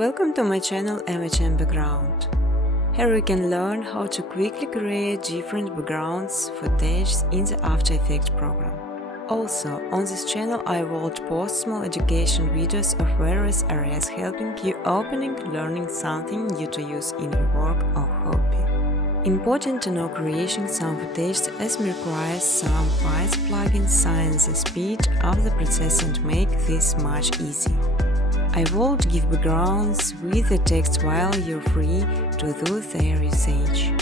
Welcome to my channel MHM Background. Here you can learn how to quickly create different backgrounds footage in the After Effects program. Also, on this channel I will post small education videos of various areas helping you opening, learning something new to use in your work or hobby. Important to know creating some footage as requires some files plugins science the speed of the process and make this much easy. I will give backgrounds with the text while you're free to do their usage.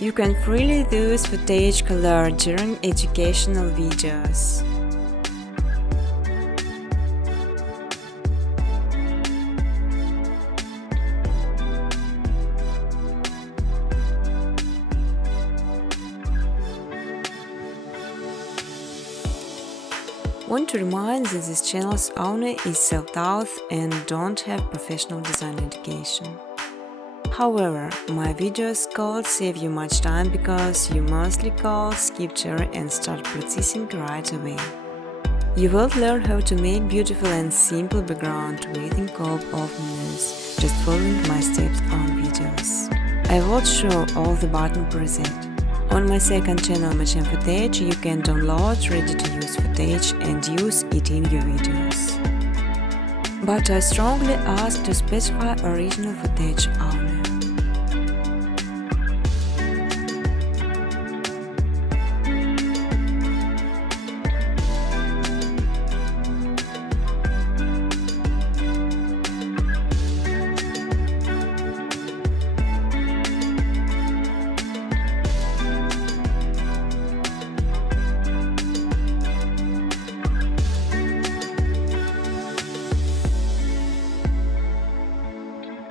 You can freely use footage color during educational videos. Want to remind that this channel's owner is self-taught and don't have professional design education. However, my videos could save you much time because you mostly call, skip through and start practicing right away. You will learn how to make beautiful and simple background within a couple of minutes, just following my steps on videos. I will show all the button preset. On my second channel MHM Footage, you can download ready-to-use footage and use it in your videos. But I strongly ask to specify original footage only.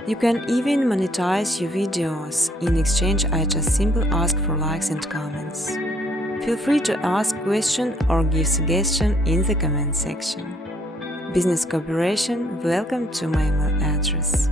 You can even monetize your videos. In exchange, I just simply ask for likes and comments. Feel free to ask questions or give suggestions in the comment section. Business cooperation, welcome to my email address.